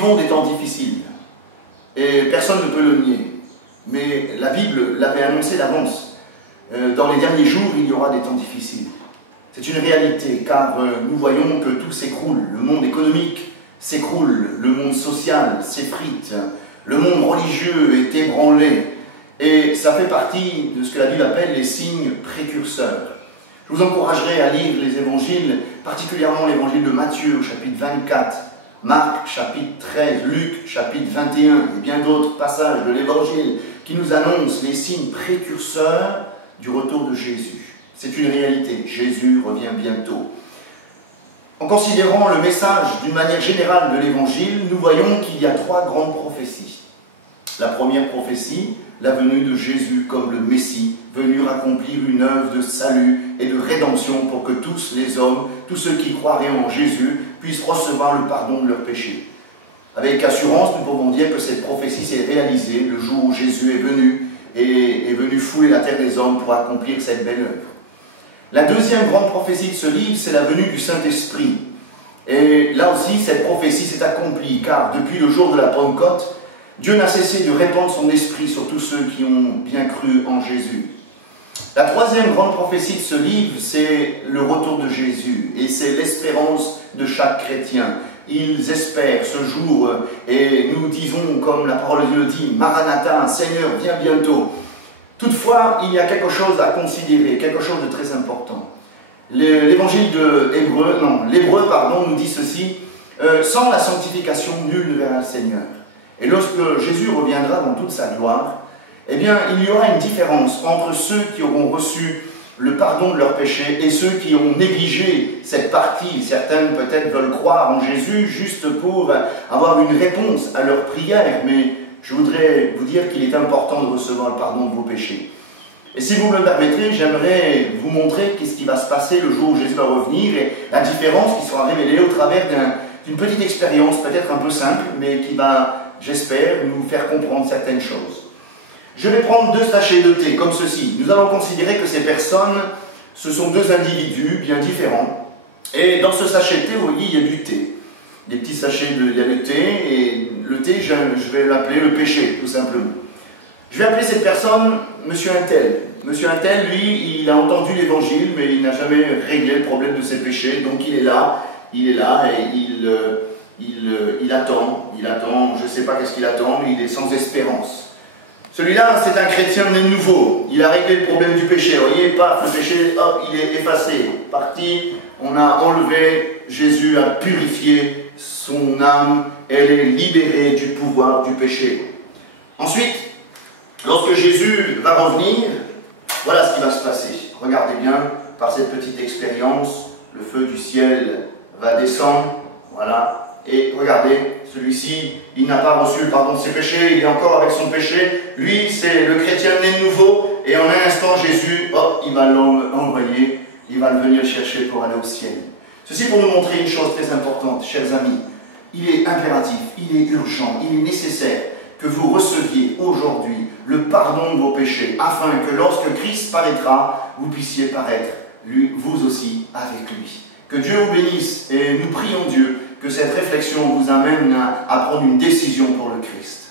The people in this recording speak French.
vivons des temps difficiles, et personne ne peut le nier, mais la Bible l'avait annoncé d'avance. Dans les derniers jours, il y aura des temps difficiles. C'est une réalité, car nous voyons que tout s'écroule. Le monde économique s'écroule, le monde social s'effrite, le monde religieux est ébranlé, et ça fait partie de ce que la Bible appelle les signes précurseurs. Je vous encouragerai à lire les évangiles, particulièrement l'évangile de Matthieu au chapitre 24, Marc chapitre 13, Luc chapitre 21 et bien d'autres passages de l'évangile qui nous annoncent les signes précurseurs du retour de Jésus. C'est une réalité, Jésus revient bientôt. En considérant le message d'une manière générale de l'évangile, nous voyons qu'il y a trois grandes prophéties. La première prophétie, la venue de Jésus comme le Messie, venu accomplir une œuvre de salut et de rédemption pour que tous les hommes, tous ceux qui croiraient en Jésus, puissent recevoir le pardon de leurs péchés. Avec assurance, nous pouvons dire que cette prophétie s'est réalisée le jour où Jésus est venu fouler la terre des hommes pour accomplir cette belle œuvre. La deuxième grande prophétie de ce livre, c'est la venue du Saint-Esprit. Et là aussi, cette prophétie s'est accomplie, car depuis le jour de la Pentecôte, Dieu n'a cessé de répandre son esprit sur tous ceux qui ont bien cru en Jésus. La troisième grande prophétie de ce livre, c'est le retour de Jésus, et c'est l'espérance de chaque chrétien. Ils espèrent ce jour, et nous disons, comme la parole de Dieu le dit, Maranatha, Seigneur, viens bientôt. Toutefois, il y a quelque chose à considérer, quelque chose de très important. L'évangile de l'Hébreu nous dit ceci, sans la sanctification, nul ne verra le Seigneur. Et lorsque Jésus reviendra dans toute sa gloire, eh bien, il y aura une différence entre ceux qui auront reçu le pardon de leurs péchés et ceux qui ont négligé cette partie. Certaines peut-être veulent croire en Jésus juste pour avoir une réponse à leur prière, mais je voudrais vous dire qu'il est important de recevoir le pardon de vos péchés. Et si vous me le permettrez, j'aimerais vous montrer qu'est-ce qui va se passer le jour où Jésus va revenir et la différence qui sera révélée au travers d'une petite expérience, peut-être un peu simple, mais qui va, j'espère, nous faire comprendre certaines choses. Je vais prendre 2 sachets de thé, comme ceci. Nous allons considérer que ces personnes, ce sont 2 individus bien différents. Et dans ce sachet de thé, vous voyez, il y a du thé. Des petits sachets, il y a le thé, et le thé, je vais l'appeler le péché, tout simplement. Je vais appeler cette personne Monsieur Untel. Monsieur Untel, lui, il a entendu l'évangile, mais il n'a jamais réglé le problème de ses péchés, donc il est là et il attend, je ne sais pas qu'est-ce qu'il attend, mais il est sans espérance. Celui-là, c'est un chrétien né de nouveau. Il a réglé le problème du péché. Vous voyez, paf, le péché, hop, il est effacé. Parti, on a enlevé, Jésus a purifié son âme. Elle est libérée du pouvoir du péché. Ensuite, lorsque Jésus va revenir, voilà ce qui va se passer. Regardez bien, par cette petite expérience, le feu du ciel va descendre. Voilà. Et regardez, celui-ci, il n'a pas reçu le pardon de ses péchés, il est encore avec son péché. Lui, c'est le chrétien né de nouveau. Et en un instant, Jésus, hop, il va l'envoyer, il va le venir chercher pour aller au ciel. Ceci pour nous montrer une chose très importante, chers amis. Il est impératif, il est urgent, il est nécessaire que vous receviez aujourd'hui le pardon de vos péchés, afin que lorsque Christ paraîtra, vous puissiez paraître, lui, vous aussi, avec lui. Que Dieu vous bénisse et nous prions Dieu que cette réflexion vous amène à prendre une décision pour le Christ.